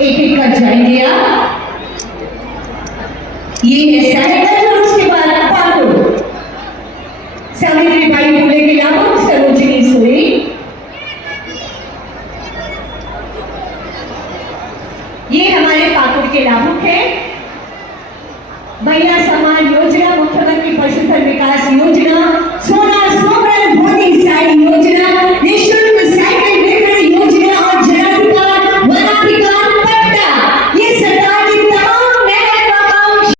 एक एक कर जाएंगे आप। ये है साहिबगंज और उसके बाद पाकुड़, सावित्रीबाई फुले के लाभुक, सरोजिनी सोई। ये हमारे पाकुड़ के लाभुक है। महिला सम्मान योजना, मुख्यमंत्री पशुधन विकास योजना, सोना सोमरन मोदी साई योजना, निःशुल्क साइकिल वितरण योजना और जनाधिकार वनाधिकार पट्टा, ये सरकार की तमाम महत्वाकांक्षी।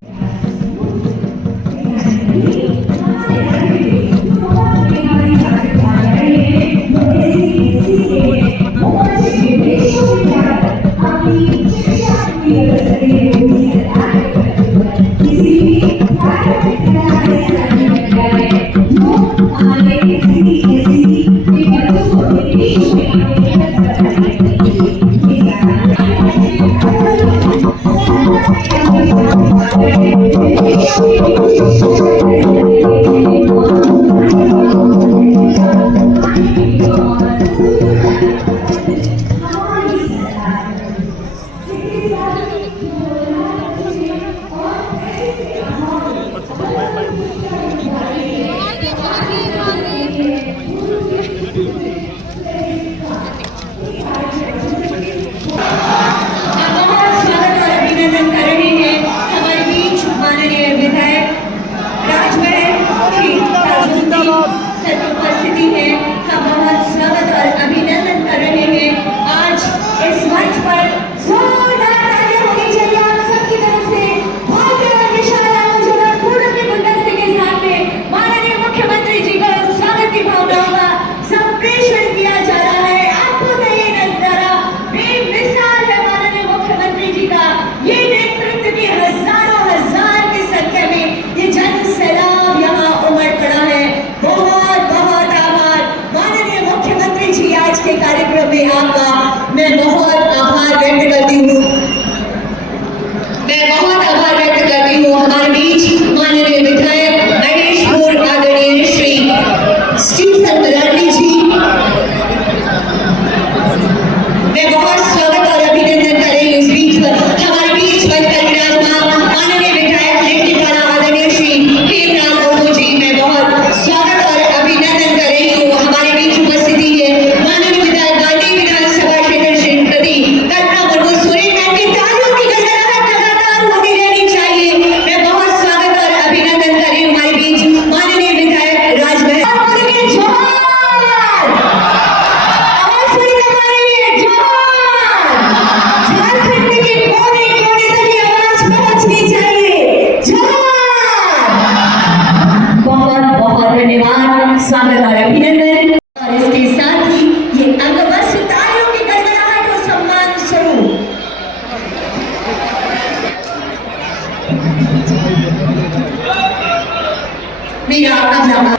मेरा अगला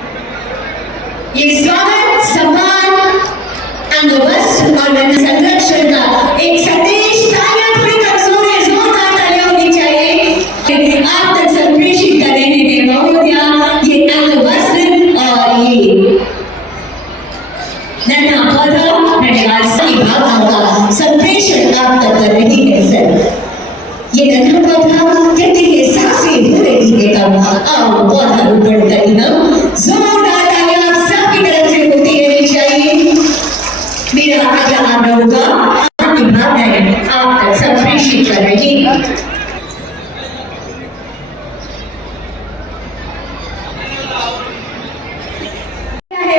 ये स्वागत सम्मान अंगवस्त्र और संरक्षण का एक संदेश। तालियां थोड़ी कमजोर है, जोरदार तालियां होनी चाहिए। आप तक संप्रेषित कर रहे हैं महोदया ये अंगवस्त्र और ये नन्हा पौधा नटराज सही भावनाओं का संप्रेषण आप तक कर रही है सर। ये नन्हा पौधा कहते हैं सांसें हो रही है कब, आओ पौधा रोपण करें हम। जोरदार तालियां आप सबकी तरफ से होती रहनी चाहिए। मेरा अगला आग्रह होगा आपकी भावनाएं आप तक संप्रेषित कर रही है।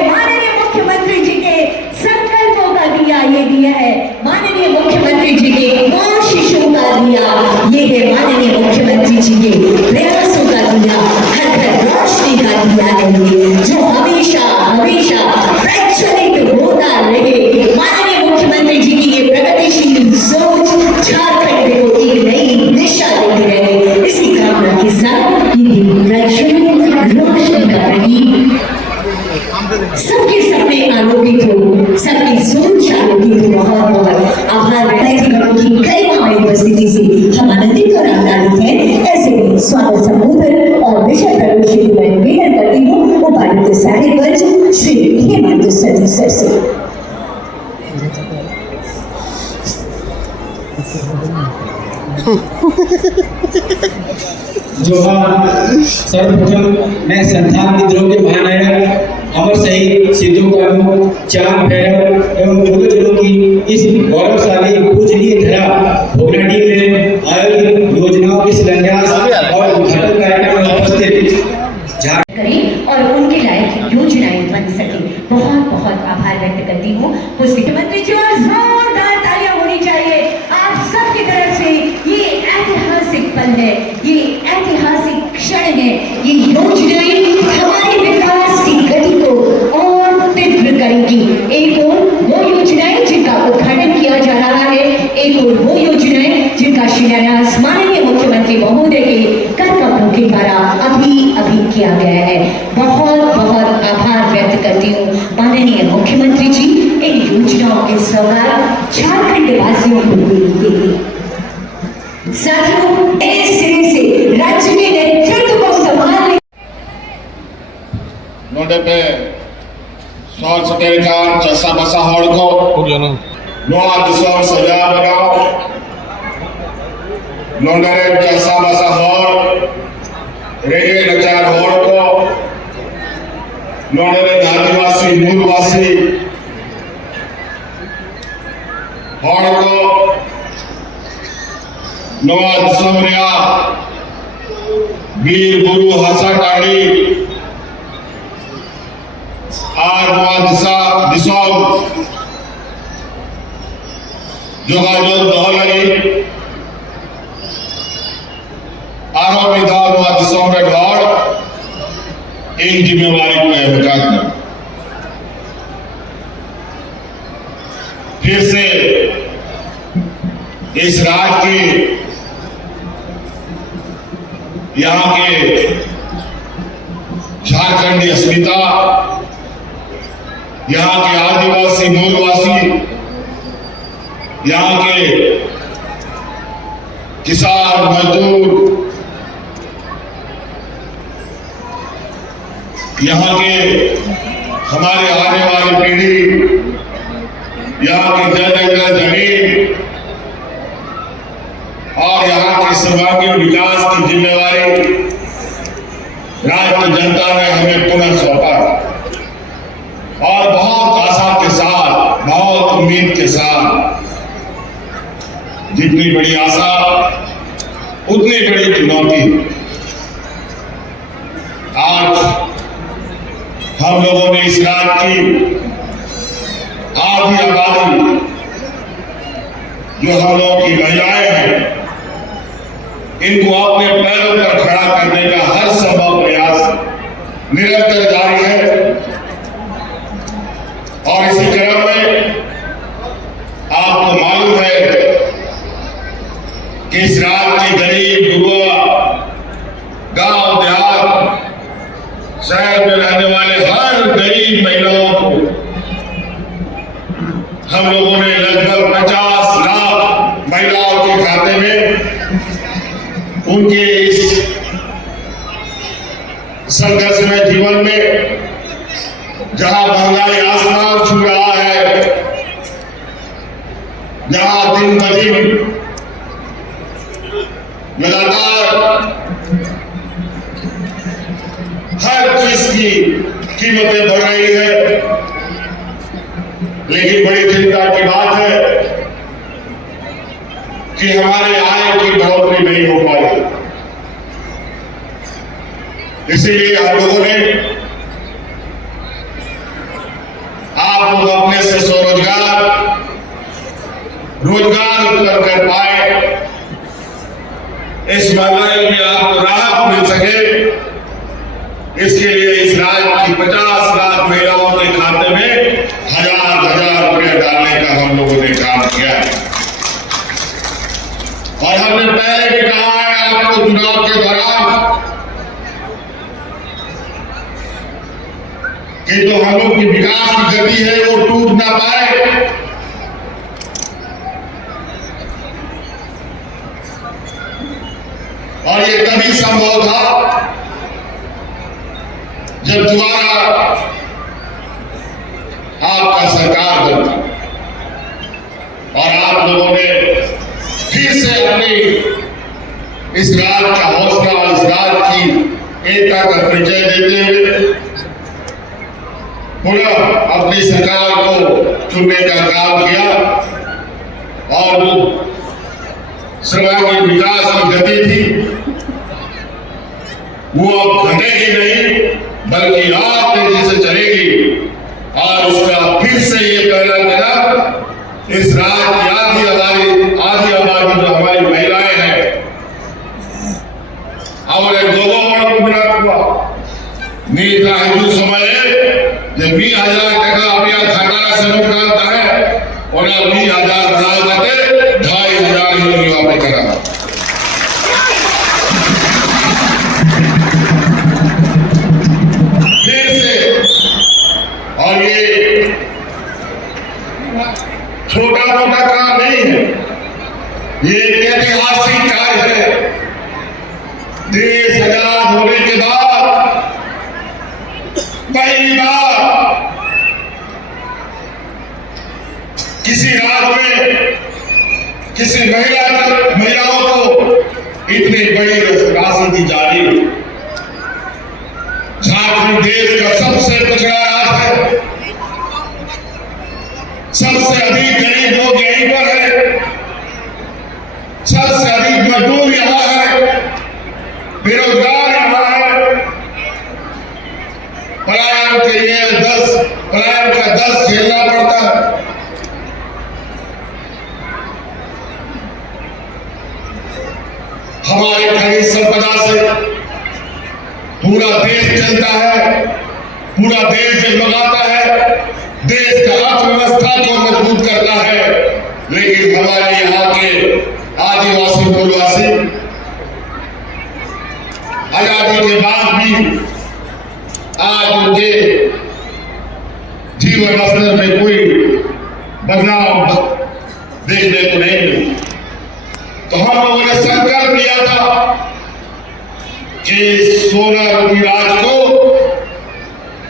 माननीय मुख्यमंत्री जी के संकल्पों का दिया ये दिया है, माननीय मुख्यमंत्री जी के कोशिशों का दिया ये है, माननीय मुख्यमंत्री जी के प्रयासों का दिया, हर घर रोशनी का दिया है ये, जो हमेशा हमेशा प्रज्वलित होता रहे। माननीय मुख्यमंत्री जी की ये प्रगतिशील सोच झारखंड को एक नई दिशा देती रहे, इसी कामना के साथ ये प्रज्वलित रोशन कर रही। सबके सपने आलोकित हो, सबकी सोच आलोकित हो। बहुत बहुत आभार की कई हमारी उपस्थिति से हम आनंदित और आह्लादित हैं। ऐसे स्वागत संबोधन और विषय प्रवेश की मैं निवेदन करती हूँ उपायुक्त साहिबगंज श्री हेमंत सर से। जोहार। सर्वप्रथम मैं संथाल विद्रोह के महानायक अमर शहीद सिद्धू कानू चांद भैरव एवं पूर्वजों की इस गौरवशाली पूजनीय धरा भोगनाडीह में आयोजित योजनाओं के शिलान्यास और उद्घाटन कार्यक्रम में उपस्थित करें और उनके लायक योजनाएं बन सके। बहुत बहुत आभार व्यक्त करती हूँ मुख्यमंत्री जी, और जोरदार तालियां होनी चाहिए आप सबकी तरफ से। ये ऐतिहासिक पल है, ये ऐतिहासिक क्षण है। ये योजनाएं हमारे विकास की गति को और तीव्र करेंगी। एक और वो योजनाएं जिनका उद्घाटन किया जा रहा है, एक और वो योजनाएं जिनका शिलान्यास माननीय मुख्यमंत्री महोदय के कर कमलों के द्वारा अभी किया गया है। बहुत बहुत आभार व्यक्त करती हूँ माननीय मुख्यमंत्री जी, इन योजनाओं के सौगात झारखंड वासियों को देंगे। साथियों, इस सिरे से राज्य के नेतृत्व को संभालने नोडे पे सोल सटेरिकान जैसा बसा हॉल को नोआ दिसों सजा बनाओ नोडे जैसा बसा हॉल रेगे नचार हॉल को नोडे आदिवासी मूलवासी हॉल को नोआ दिसों रिया वीर गुरु हसा टाड़ी और नोआ दिसों जोगाजोग दोहलरी आरो विधान व दिसों में ढाल इन जिम्मेवारी को एहतियात में फिर से इस राज्य की यहाँ के झारखंडी अस्मिता, यहाँ के आदिवासी मूलवासी, यहाँ के किसान मजदूर, यहाँ के हमारे आने वाली पीढ़ी, यहाँ की जल जमीन और यहाँ के सर्वांगीण विकास की जिम्मेवारी राज्य जनता ने हमें पुनः सौंपा और बहुत आशा के साथ, बहुत उम्मीद के साथ, जितनी बड़ी आशा उतनी बड़ी चुनौती। आज हम लोगों ने इस राज्य की आधी आबादी जो हम लोगों की महिलाएं हैं, इनको अपने पैरों पर खड़ा करने का हर संभव प्रयास निरंतर जारी है। और इसी क्रम में आपको मालूम है कि इस राज्य की गरीब युवा, गांव देहात, शहर में रहने वाले हर गरीब महिलाओं को हम लोगों ने लगभग 50 लाख महिलाओं के खाते में उनके इस संघर्षमय जीवन में, जहां महंगाई आसमान छू रहा है, जहां दिन ब दिन लगातार हर चीज की कीमतें बढ़ रही है, लेकिन बड़ी चिंता की बात है कि हमारे आय की बढ़ोतरी नहीं हो पाई। इसीलिए हम लोगों ने, आप लोग अपने से स्वरोजगार उत्पन्न कर पाए, इस महंगाई में आपको राहत मिल सके, इसके लिए इस राज्य की 50 लाख महिलाओं के खाते में हजार रुपया डालने का हम लोगों ने काम किया है। और हमने पहले भी कहा है आपको चुनाव के दौरान कि जो हम लोग की विकास की गति है वो टूट ना पाए, और ये तभी संभव था जब दोबारा आपका सरकार बनता और आप लोगों ने इस राज का हौसला और इस राज की एकता का परिचय देते हुए पुनः अपनी सरकार को चुनने का काम किया और सर्वांगीण विकास की गति थी वो अब घटेगी नहीं बल्कि और तेजी से चलेगी। और उसका फिर से ये पहला कदम इस राज की आधी आबादी जो हमारी महिलाएं हैं और लोगों को मिला हुआ नीता हिंदू समाज जब 20,000 टका अपने खाना से निकालता है और 20,000 बना करके 2,500 ही पे करा। फिर से और ये छोटा मोटा काम नहीं है, ये ऐतिहासिक कार्य है। देश आजाद होने के बाद पहली बार किसी राज्य में किसी महिलाओं को इतनी बड़ी राशि दी जा रही है। झारखंड देश का सबसे पिछड़ा राज्य है, सबसे अधिक गरीब लोग यहीं पर है, सबसे अधिक मजदूर यहाँ है, बेरोजगार यहाँ है। पलायन के लिए 10 झेलना पड़ता है। हमारे खनिज संपदा से पूरा देश चलता है, पूरा देश जगमगाता है, देश का अर्थव्यवस्था को मजबूत करता है। लेकिन हमारे यहाँ के आदिवासी मूलवासी आजादी के बाद भी आज उनके जीवन स्तर में कोई बदलाव देखने को नहीं मिला। तो हम लोगों ने संकल्प लिया था कि सोना रूपी राज को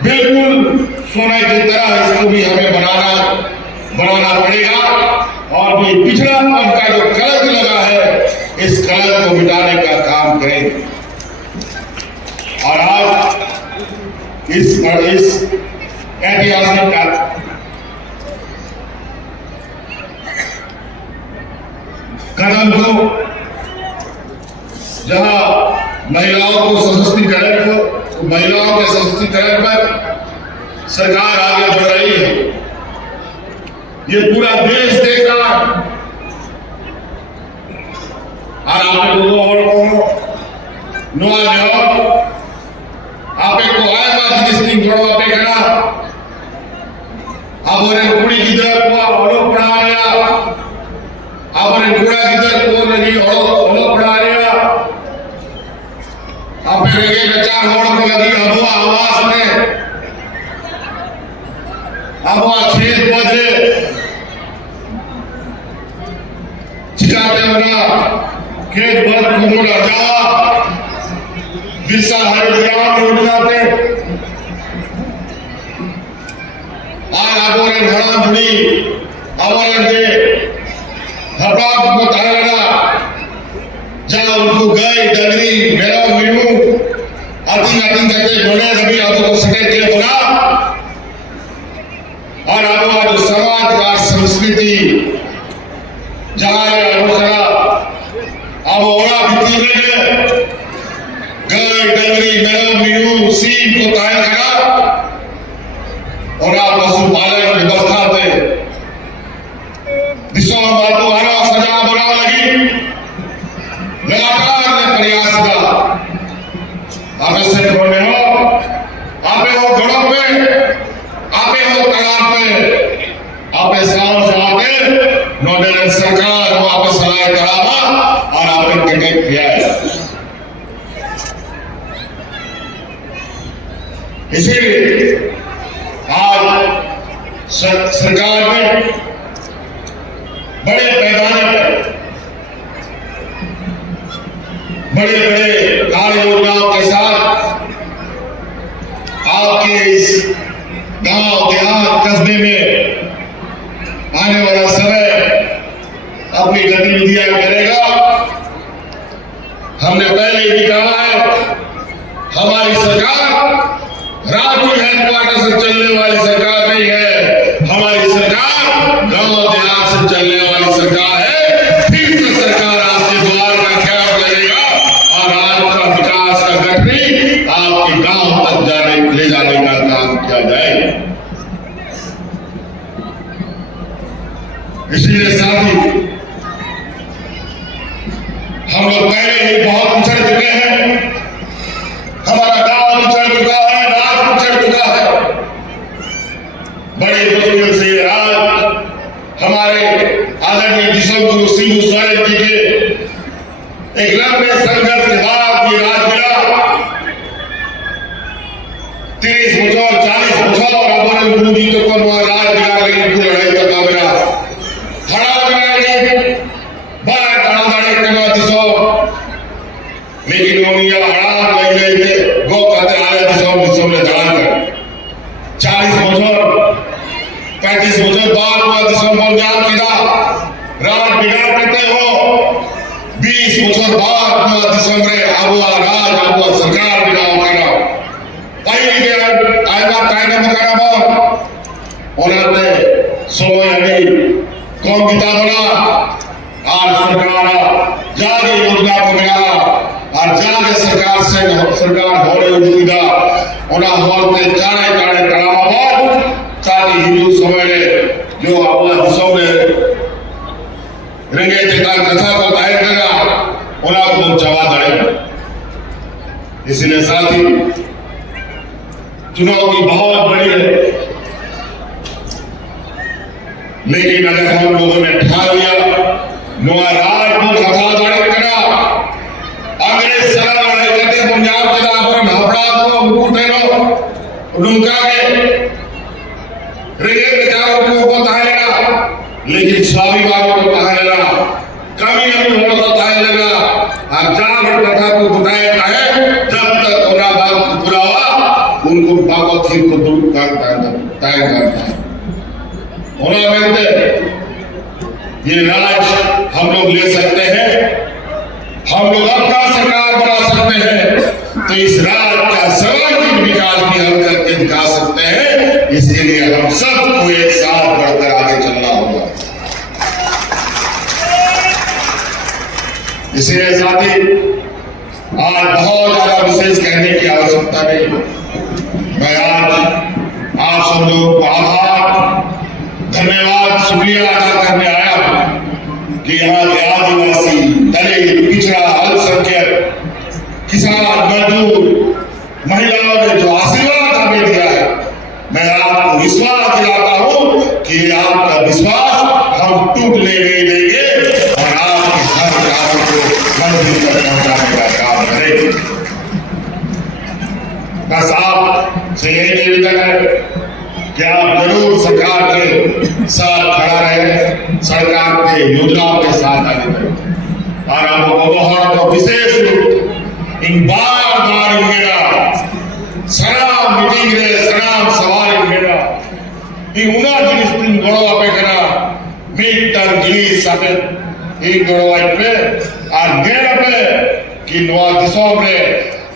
बिल्कुल सोने की तरह इसको भी हमें बनाना पड़ेगा और ये पिछड़ापन का जो कलंक लगा है इस कलंक को मिटाने का काम करें। और आज इस ऐतिहासिक कदम को जहां महिलाओं के सशक्तिकरण पर सरकार आगे बढ़ रही है, ये पूरा देश देख रहा है। और आप लोगों और आपे को आया बात जिसकी थोड़ा पे करा आपने कुड़ी की तरफ को ओलो पढ़ा रहा, आपने कुड़ा की तरफ को नहीं ओलो पढ़ा रहा, आपने लगे बचार होड़ को लगी अबुआ आवास में अबुआ खेत पौधे चिकाते बना खेत बर्द को मोड़ा जा बिरसा हर ग्राम में उड़ जाते आज आगोरे घड़ा धुड़ी आवारे दे हटाक को तारना जहाँ उनको गए डगरी मेरा मिलूं आती करते जोड़े सभी आगो को सके के बना और आगो आज समाज का संस्कृति जहाँ अनुसरा अब ओरा बिती रहे गए डगरी मेरा मिलूं सीम को तार करा और आप पशुपालन व्यवस्था पे दिशा बातों हरा सजा बना लगी लगातार प्रयास का आप से जोड़े हो आपे हो गड़प पे आपे हो तड़ाप पे आपे साल से आते नोडल सरकार हो आपे सलाह करावा और आपे टिकट किया है। इसीलिए आज सरकार ने बड़े पैमाने पर बड़े कार्य योजनाओं के साथ आपके इस गांव देहात कस्बे में आने वाला समय अपनी गतिविधियां करेगा। हमने पहले ही कहा है, हमारी सरकार राज्य हेडक्वार्टर से चलने वाली सरकार नहीं है, हमारी सरकार गांव देहात से चलने वाली सरकार है। फिर से सरकार आपके द्वार का ख्याल करेगा और आपका विकास का गठरी आपके गांव तक ले जाने का काम किया जाएगा। इसलिए साथी, हम लोग पहले ही बहुत पिछड़ चुके हैं, हमारा गांव पिछड़ चुका है, राज पिछड़ चुका है। बड़ी मुश्किल से आज हमारे आदरणीय विश्वगुरु सिंह स्वरूप जी के एक लंबे संघर्ष के बाद ये राज मिला। 30 बछौर 40 बछौर हमारे गुरु जी को राज मिला, लेकिन पूरी लड़ाई तक मिला खड़ा बनाएंगे बार खड़ा बड़े करना दिसो, लेकिन वो ये हराम लग गए थे वो कहते आले दिसो में जान कर 40 बछौर 35 बछौर बाद में दिसो में जान किया राज बिगाड़ देते हो। 20 बछौर बाद में दिसो में आबुआ राज आबुआ सरकार बिगाड़ करा पहले के आयमा कायदा में करा बो ओनाते समय अभी कौन किताब बना आज सरकार जागे योजना को मिला और जागे सरकार से सरकार हो रही सुविधा उन्हें होते कारे कारे करामाबाद ताकि हिंदू समय जो आवाज समय रंगे जगह कथा को दायर करा उन्हें को जवाब दे। इसलिए साथी, चुनौती बहुत बड़ी है, लेकिन अगर हम लोगों ने ठान लिया नवा राज को कथा दायर करा अंग्रेज सलाह लड़ाई करते पंजाब जिला पर अपराध को मुकुटे लो उनका के रेगे बेचारों को बताया लगा, लेकिन स्वाभिमान को बताया लगा, कमी अभी हो तो बताया लगा और जाग कथा को बताया है जब तक उनका बात पूरा हुआ उनको बाबा थी को दूर करता है ये राज हम लोग ले सकते हैं, हम लोग अपना सरकार बना सकते हैं, तो इस राज का सर्वांगीण विकास भी हम करके दिखा सकते हैं। इसके लिए हम सबको एक साथ बढ़कर आगे चलना होगा। इसलिए साथी, आज बहुत ज्यादा विशेष कहने की आवश्यकता नहीं। मैं आज आप सब लोगों को आभार धन्यवाद शुक्रिया अदा करने आया कि यहाँ के आदिवासी दलित पिछड़ा अल्पसंख्यक किसान मजदूर महिलाओं ने जो आशीर्वाद हमें दिया है, मैं आपको विश्वास दिलाता हूँ कि आपका विश्वास हम टूटने नहीं देंगे और आपके हर काम को मंजिल तक पहुंचाने का काम करेंगे। बस आप से यही निवेदन है कि आप जरूर सरकार के साथ खड़ा रहे, सरकार के योजनाओं के साथ आगे बढ़े और हम बहुत विशेष रूप इन बार मेरा सलाम मीटिंग रे सलाम सवाल मेरा इन उना जिनिस दिन गड़ो अपेक्षा मीटर जिनिस साथे इन गड़ो पे और गेड़ पे कि नवा दिशा में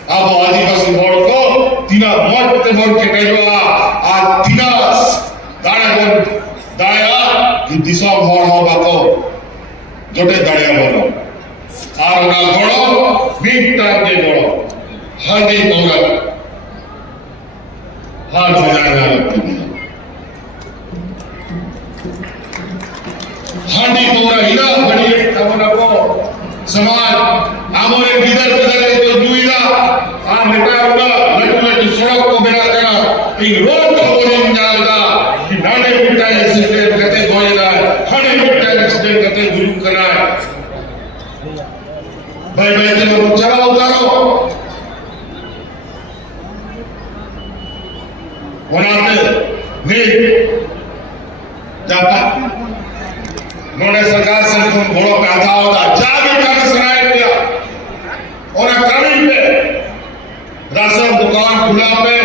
अब आदिवासी होड़ को तीना मोटे मोटे कहिवा आ तीना दाड़ा बोल दाया कि दिशा होड़ हो बाको जोटे दाड़िया बोलो और ना गोड़ो मीटर दे गोड़ो हंदी तोरा हाथ बजाना लगती है हंदी तोरा हिला बड़ी तमना को समाज आमोरे किधर तो दुईदा आ नेता होगा लटू सड़क को बिना करा इन रोड को बोलिंग जाएगा कि नाने बिटा एक्सीडेंट करते होएगा हने बिटा एक्सीडेंट करते गुरु करा भाई भाई तो चला उतारो बनाते नहीं जाता नोड़े सरकार से तुम घोड़ों का था होता जागे का सुनाया दिया और कमी पे राशन दुकान खुला पे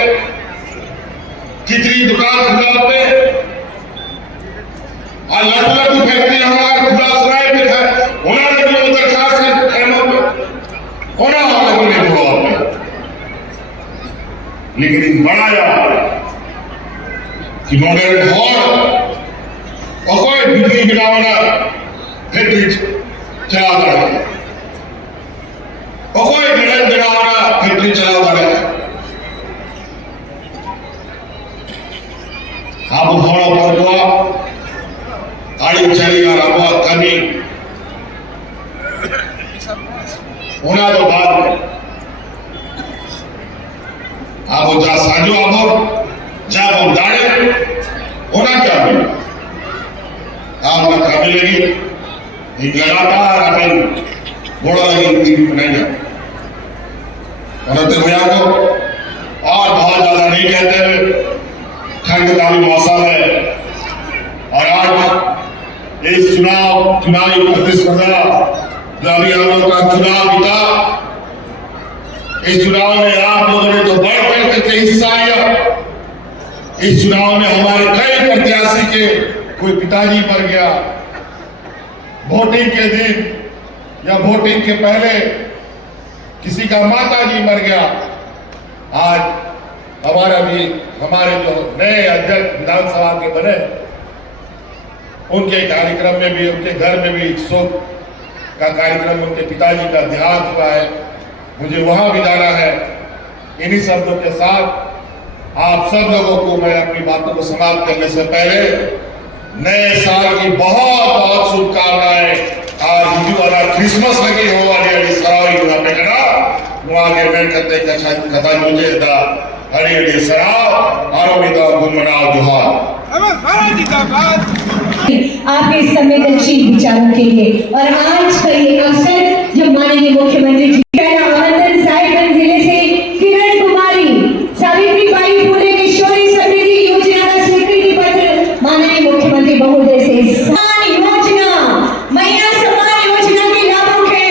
खिचड़ी दुकान खुला पे और लड्डू फैक्ट्री हमारा खुला सुनाया पे है उन्होंने भी उधर खास है लेकिन बढ़ाया कि मॉडर्न हॉल और बिजली गिरावना फैक्ट्री चला रहा है और गणन गिरावना फैक्ट्री चला रहा है अब हॉल पर हुआ गाड़ी चली आ रहा हुआ कमी होना तो बाद आप जा साजो आप जा वो दाड़े होना क्या है आप ना कमी लगी ये लगातार अपन घोड़ा लगी टीवी बनाई जाए तो भैया को और बहुत ज्यादा नहीं कहते हुए ठंड का भी मौसम है और आज इस चुनावी प्रतिस्पर्धा जो अभी हम लोग का चुनाव बीता इस चुनाव में आप लोगों ने तो बढ़ चढ़ करके हिस्सा लिया। इस चुनाव में हमारे कई प्रत्याशी के कोई पिताजी मर गया, वोटिंग के दिन या वोटिंग के पहले किसी का माता जी मर गया। आज हमारे जो नए अध्यक्ष विधानसभा के बने उनके कार्यक्रम में भी उनके घर में भी शोक का कार्यक्रम, उनके पिताजी का देहांत हुआ है, मुझे वहां भी जाना है। इन्हीं शब्दों के साथ आप सब लोगों को मैं अपनी बातों को समाप्त करने से पहले नए साल की बहुत बहुत शुभकामनाएं। आज हिंदू वाला क्रिसमस लगी हो वाली सरावी हुआ पे करा वहां के मैं करते कथा मुझे दा हरी हरी सराव आरोग्य गुनगुनाओ जोहार। आपके संवेदनशील विचारों के लिए और आज का ये अवसर जब माननीय मुख्यमंत्री जी आनंद साहिबगंज जिले से किरण कुमारी सावित्रीबाई फुले किशोरी समृद्धि योजना का स्वीकृति पत्र माननीय मुख्यमंत्री महोदय से सम्मान योजना महिला सम्मान योजना के लाभों के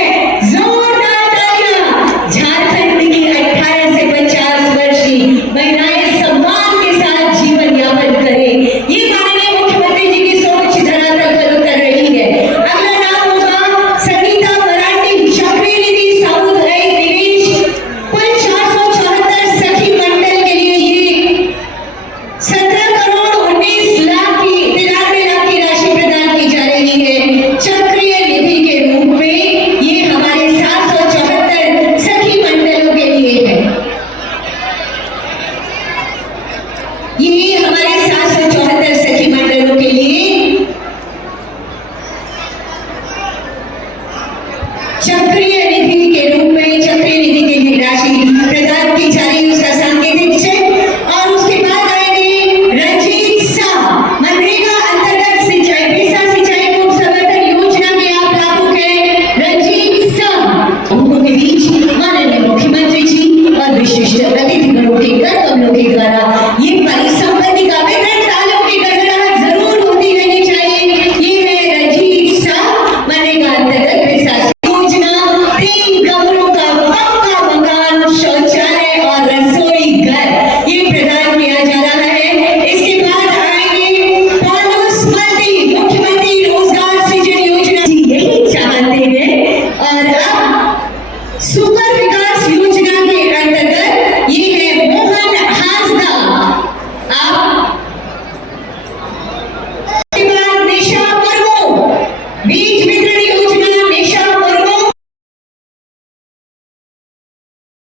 जोरदार तालियां। झारखंड की 18 से 50 वर्ष की महिलाएं सम्मान के साथ जीवन यापन करें, ये माननीय मुख्यमंत्री जी की सोच धरातल पर उतर रही है। अगला नाम होगा संगीता मराठी, चक्री निधि साउथ निवेश कुल 474 सखी मंडल के लिए ये 17 करोड़ 19 लाख की 93 लाख की राशि प्रदान की जा रही है चक्रीय निधि के रूप में। ये हमारे 774 सखी मंडलों के लिए है। ये हमारे 774 सखी मंडलों के लिए चक्रीय